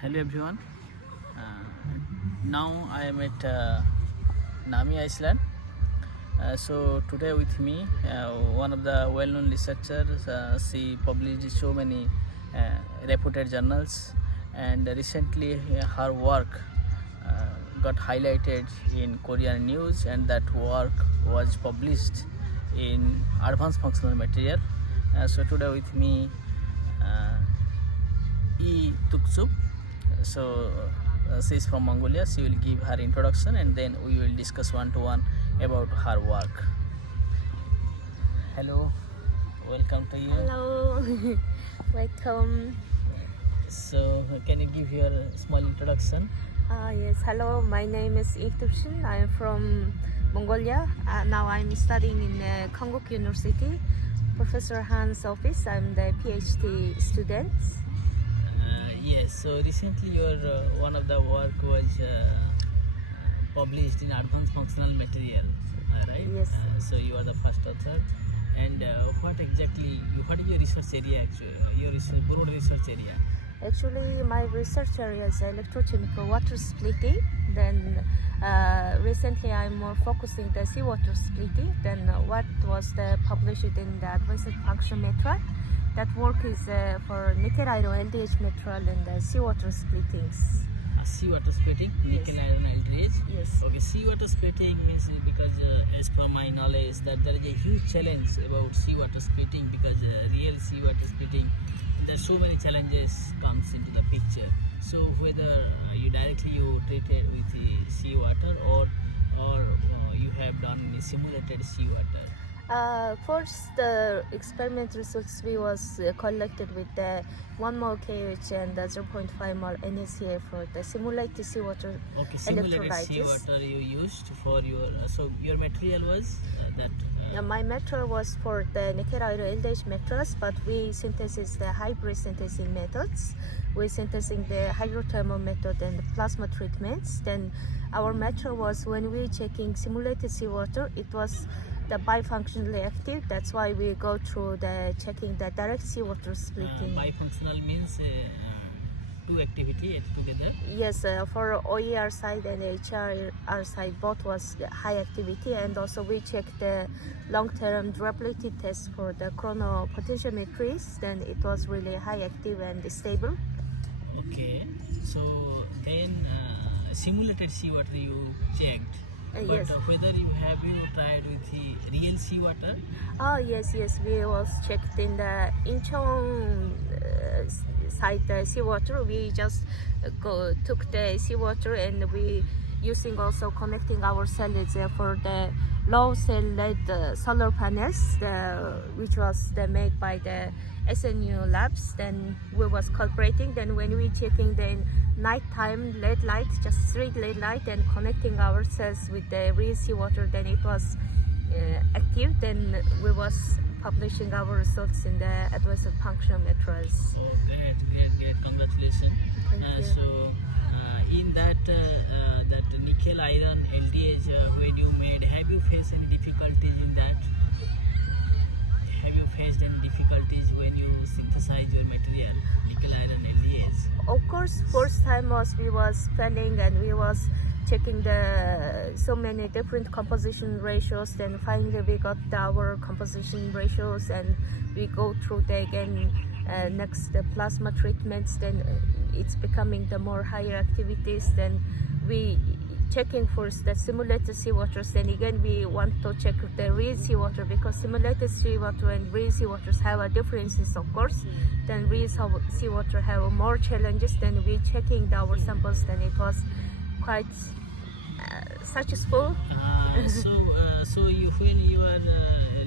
Hello everyone. Now I am at Nami Iceland. So today with me, one of the well-known researchers. She published so many reputed journals, and recently her work got highlighted in Korean news, and that work was published in Advanced Functional Material. So today with me, Tuksup. So she is from Mongolia. She will give her introduction, and then we will discuss one-to-one about her work. Hello, welcome to you. Hello, welcome. So can you give your small introduction? Yes, hello, my name is Tukshin. I'm from Mongolia. Now I'm studying in Konkuk University, Professor Han's office. I'm the PhD student. Yes, so recently your one of the work was published in Advanced Functional Material, right? Yes. So you are the first author, and what is your research area actually? Your broad research area? Actually, my research area is electrochemical water splitting. Then recently I'm more focusing the seawater splitting than what was published in the advanced function material. That work is for nickel iron LDH material and the seawater splittings. Seawater splitting, nickel iron LDH. Yes. Okay, seawater splitting means, because as per my knowledge, that there is a huge challenge about seawater splitting, because real seawater splitting, there are so many challenges comes into the picture. So whether you treated with the seawater or you have done simulated seawater. First, the experiment results we was collected with the 1 mol KH and 0.5 mol NaCl for the simulated seawater. Okay, simulated seawater you used for your. So your material was that. My material was for the nickel iron LDH metals, but we synthesis the hybrid synthesing methods. We synthesing the hydrothermal method and plasma treatments. Then our material was, when we checking simulated seawater, it was the bifunctionally active. That's why we go through the checking the direct seawater splitting. Bifunctional means two activity together. Yes, for OER side and HRR side both was high activity, and also we checked the long-term durability test for the chrono potentiometries. Then it was really high active and stable. Okay, so then simulated seawater you checked. But yes. Whether you tried with the real seawater? Oh yes, we was checked in the Incheon side seawater. We just took the seawater, and we using also connecting our cells for the low cell LED solar panels, which was made by the SNU labs. Then we was cooperating. Then when we checking the nighttime LED light, just straight LED light, and connecting our cells with the real seawater, then it was active. Then we was publishing our results in the advanced functional materials. Oh, great! Congratulations. Thank you. So in that nickel iron LDH when you made, have you faced any difficulties in that? Have you faced any difficulties when you synthesize your material, nickel iron LDH? Of course, first time we was failing, and we was checking the so many different composition ratios. Then finally we got our composition ratios, and we go through the again next the plasma treatments. Then it's becoming the more higher activities. Then we checking first the simulated seawaters. Then again we want to check the real seawater, because simulated seawater and real seawaters have a differences, of course. Then real seawater have more challenges. Then we checking our samples. Then it was quite successful. So you, when you are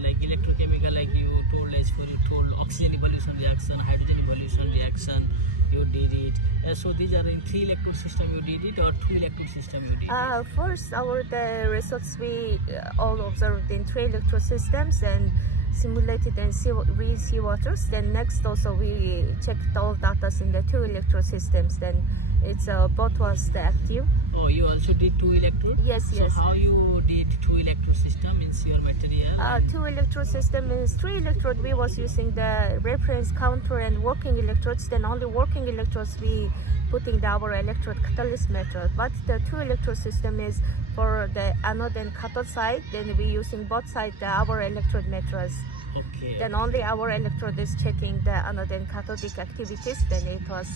like electrochemical, like you told, you told oxygen evolution reaction, hydrogen evolution reaction, you did it. So these are in 3 electrode system you did it, or 2 electrode system you did it? First, the results we all observed in 3 electrode systems and simulated and real seawaters. Then next also we checked all data in the 2 electrode systems. Then it's both was active. Oh, you also did 2 electrode? Yes, So yes. how you did 2 electrode system means your material? 2 electrode system is 3 electrode. We was using the reference counter and working electrodes. Then only working electrodes we putting our electrode catalyst method. But the 2 electrode system is for the anode and cathode side. Then we using both sides our electrode methods. Okay. Then only our electrode is checking the anode and cathodic activities. Then it was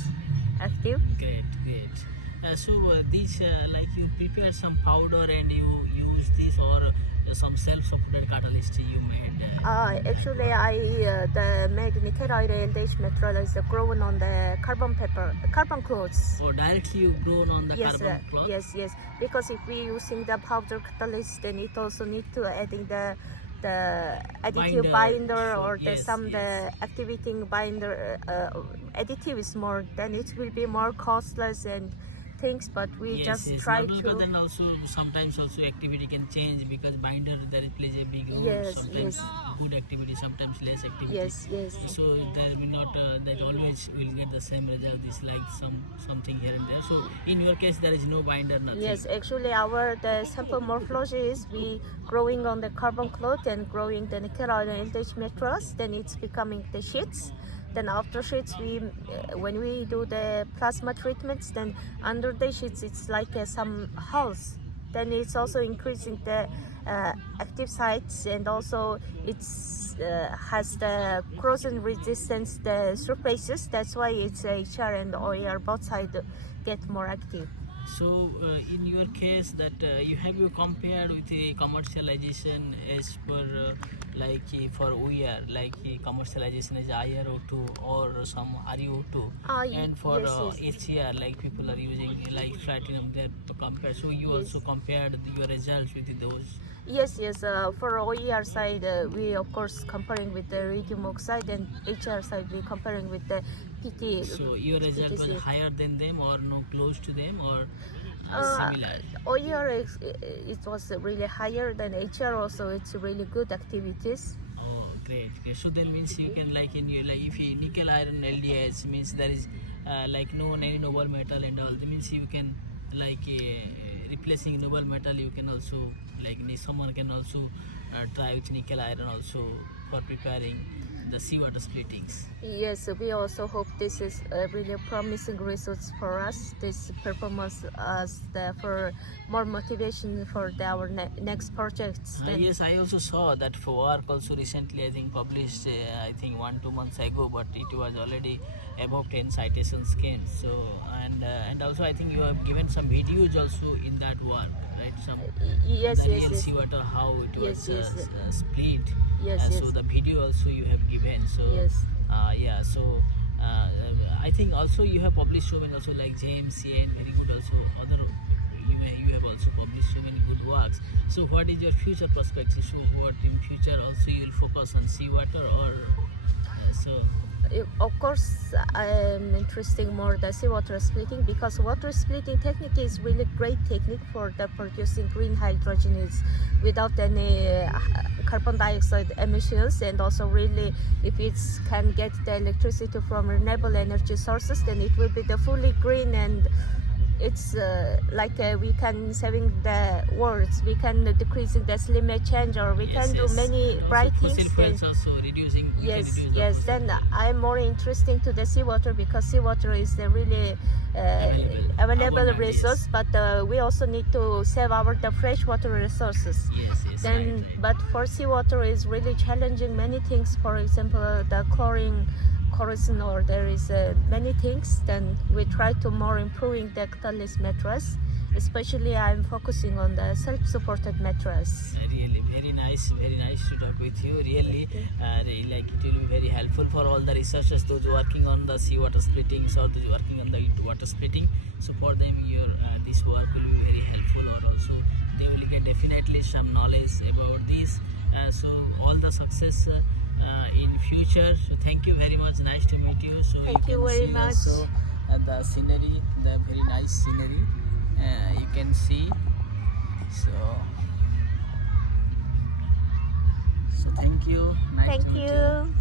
active. Great, great. So these like you prepare some powder and you use this or some self-supported catalyst you made. Actually, the made nickel iron LDH material is grown on the carbon cloths. Or directly you grown on the Yes, carbon cloth? yes. Because if we using the powder catalyst, then it also need to adding the additive binder or the Yes, some yes. the activating binder additive is more. Then it will be more costless and things. But we just try Not only, to. but then also sometimes also activity can change because binder there plays a big role. Yes, Sometimes yes. good activity, sometimes less activity. Yes. So there will not that always will get the same result. It's like something here and there. So in your case there is no binder, nothing. Yes, actually the sample morphology is we growing on the carbon cloth and growing the nickel iron LDH materials. Then it's becoming the sheets. Then after sheets, when we do the plasma treatments, then under the sheets it's like some holes. Then it's also increasing the active sites, and also it's has the corrosion resistance the surfaces. That's why it's HR and OER both sides get more active. So in your case that you compared with the commercialization as per like for OER like commercialization is IRO2 or some REO2 and for yes. HER like people are using like platinum they compare. So you also compared your results with those. Yes. For OER side, we of course comparing with the radium oxide, and HR side we comparing with the PT. So your result was PTC. higher than them or no close to them or similar? OER it was really higher than HR. Also, it's really good activities. Oh, great. So then means you can like in your like if you nickel iron LDS means there is like no any noble metal and all. That means you can like replacing noble metal. You can also like someone can also try with nickel iron also for preparing the seawater splittings. Yes, we also hope this is a really promising results for us. This performance as for more motivation for our next projects. Yes, I also saw that for work also recently I think published I think 1-2 months ago, but it was already above 10 citations came. So and also I think you have given some videos also in that work, right? Some yes. Seawater how it was split. Yes. So the video also you have given. So yes. So I think also you have published so many also like JMCA and very good also other you have also published so many good works. So what is your future perspective? So what in future also you will focus on seawater or so? Of course, I'm interested more the seawater splitting, because water splitting technique is really great technique for the producing green hydrogen is without any carbon dioxide emissions, and also really if it can get the electricity from renewable energy sources, then it will be the fully green, and it's like we can saving the worlds, we can decreasing the climate change, or we can do many bright things. Also reducing. Yes. Then I'm more interested to the seawater, because seawater is the really available resource, but we also need to save the freshwater resources. Yes. Then, right. But for seawater is really challenging many things. For example, the chlorine corrosion, or there is many things. Then we try to more improving the catalyst methods. Especially I'm focusing on the self-supported methods. Really very nice to talk with you. Really like it will be very helpful for all the researchers, those working on the seawater splittings or those working on the water splitting. So for them your this work will be very helpful, or also they will get definitely some knowledge about this. So all the success in future. So thank you very much. Nice to meet you. So thank you very much. Also the scenery, the very nice scenery. You can see. So thank you. Nice Thank to meet you.